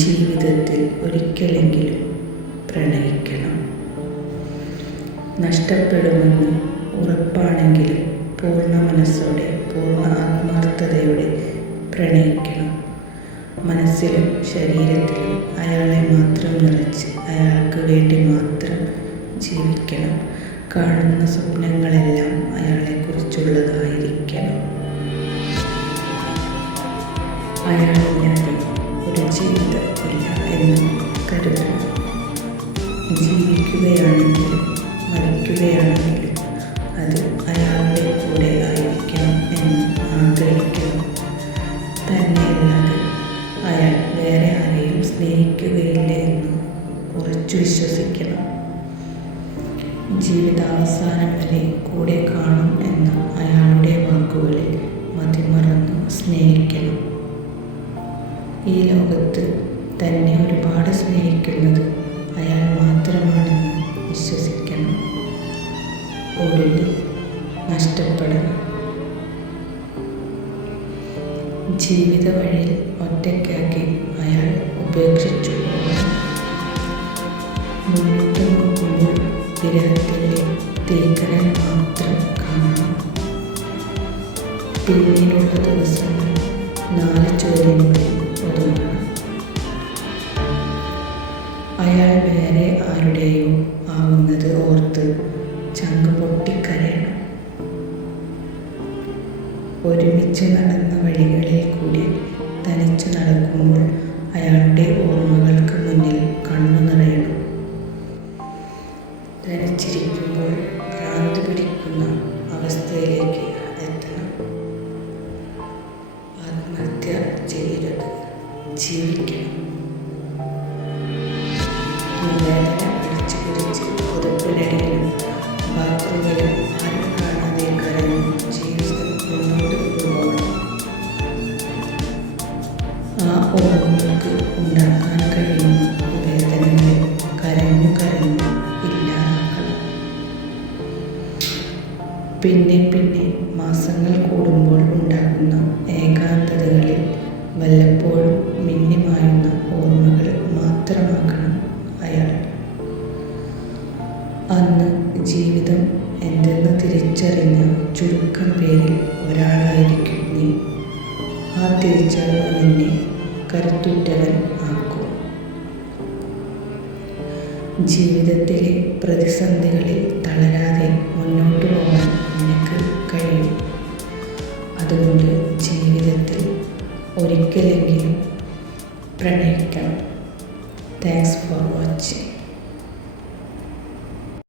ജീവിതത്തിൽ ഒരിക്കലെങ്കിലും പ്രണയിക്കണം. നഷ്ടപ്പെടുമെന്ന് ഉറപ്പാണെങ്കിലും പൂർണ്ണ മനസ്സോടെ, പൂർണ്ണ ആത്മാർത്ഥതയോടെ പ്രണയിക്കണം. മനസ്സിലും ശരീരത്തിലും അയാളെ മാത്രം നിറച്ച് അയാൾക്ക് വേണ്ടി മാത്രം ജീവിക്കണം. കാണുന്ന സ്വപ്നങ്ങളെല്ലാം അയാളെക്കുറിച്ചുള്ളതായിരിക്കണം. അയാളില്ലാതെ ഒരു ജീവിതം ഇല്ല എന്ന് കരുതണം. ജീവിക്കുകയാണെങ്കിലും മരിക്കുകയാണെങ്കിലും അത് അയാളുടെ കൂടെ ആയിരിക്കണം എന്ന് ആഗ്രഹിക്കണം. തന്നെയല്ലാതെ അയാൾ വേറെ ആരെയും സ്നേഹിക്കുകയില്ല എന്ന് ഉറച്ചു വിശ്വസിക്കണം. ജീവിതാവസാനം വരെ കൂടെ കാണും എന്ന അയാളുടെ വാക്കുകളിൽ മതിമറന്ന് സ്നേഹിക്കണം. ഈ ലോകത്ത് തന്നെ ഒരുപാട് സ്നേഹിക്കുന്നത് അയാൾ മാത്രമാണെന്ന് വിശ്വസിക്കണം. ഒടുവിൽ നഷ്ടപ്പെടണം. ജീവിത വഴിയിൽ ഒറ്റയ്ക്കാക്കി അയാൾ ഉപേക്ഷിച്ചു പോകണം. മുന്നോട്ട് നോക്കുമ്പോൾ വിരഹത്തിൻ്റെ തീക്കനൽ മാത്രം കാണണം. പിന്നീടുള്ള ദിവസങ്ങൾ 4 ചോദ്യങ്ങളിൽ ഒതുങ്ങണം. അയാൾ വേറെ ആരുടെയോ ആവുന്നത് ഓർത്ത് ചങ്ക് പൊട്ടിക്കരയണം. ഒരുമിച്ച് നടന്ന വഴികളിൽ കൂടി തനിച്ചു നടക്കുമ്പോൾ അയാളുടെ ഓർമ്മകൾക്ക് മുന്നിൽ കണ്ണു നിറയണം. തനിച്ചിരിക്കുമ്പോൾ ഭ്രാന്ത് പിടിക്കുന്ന അവസ്ഥയിലേക്ക് എത്തണം. ആത്മഹത്യ ചെയ്യരുത്, ജീവിക്കണം. വേദന പിടിച്ചു പിടിച്ച് പുതപ്പിനടിയിലും ബാത്റൂമിലും ആരും കാണാതെ കരഞ്ഞു ജീവിതം മുന്നോട്ട് കൊണ്ടുപോകണം. ആ ഓർമ്മകൾക്ക് ഉണ്ടാക്കാൻ കഴിയുന്ന വേദനകളെ കരഞ്ഞു കരഞ്ഞു ഇല്ലാതാക്കണം. പിന്നെ പിന്നെ മാസങ്ങൾ കൂടുമ്പോൾ ഉണ്ടാകുന്ന ഏകാന്തതകളിൽ വല്ലപ്പോഴും മിന്നിമായുന്ന ഓർമ്മകൾ മാത്രമാക്കണം അയാൾ. അന്ന് ജീവിതം എന്തെന്ന് തിരിച്ചറിഞ്ഞ ചുരുക്കം പേരിൽ ഒരാളായിരിക്കും നീ. ആ തിരിച്ചറിവ് നിന്നെ കരുത്തുറ്റവൻ ആക്കും. ജീവിതത്തിലെ പ്രതിസന്ധികളിൽ തളരാതെ മുന്നോട്ട് പോകാൻ നിനക്ക് കഴിയും. അതുകൊണ്ട് ജീവിതത്തിൽ ഒരിക്കലെങ്കിലും പ്രണയിക്കണം. Thanks for watching.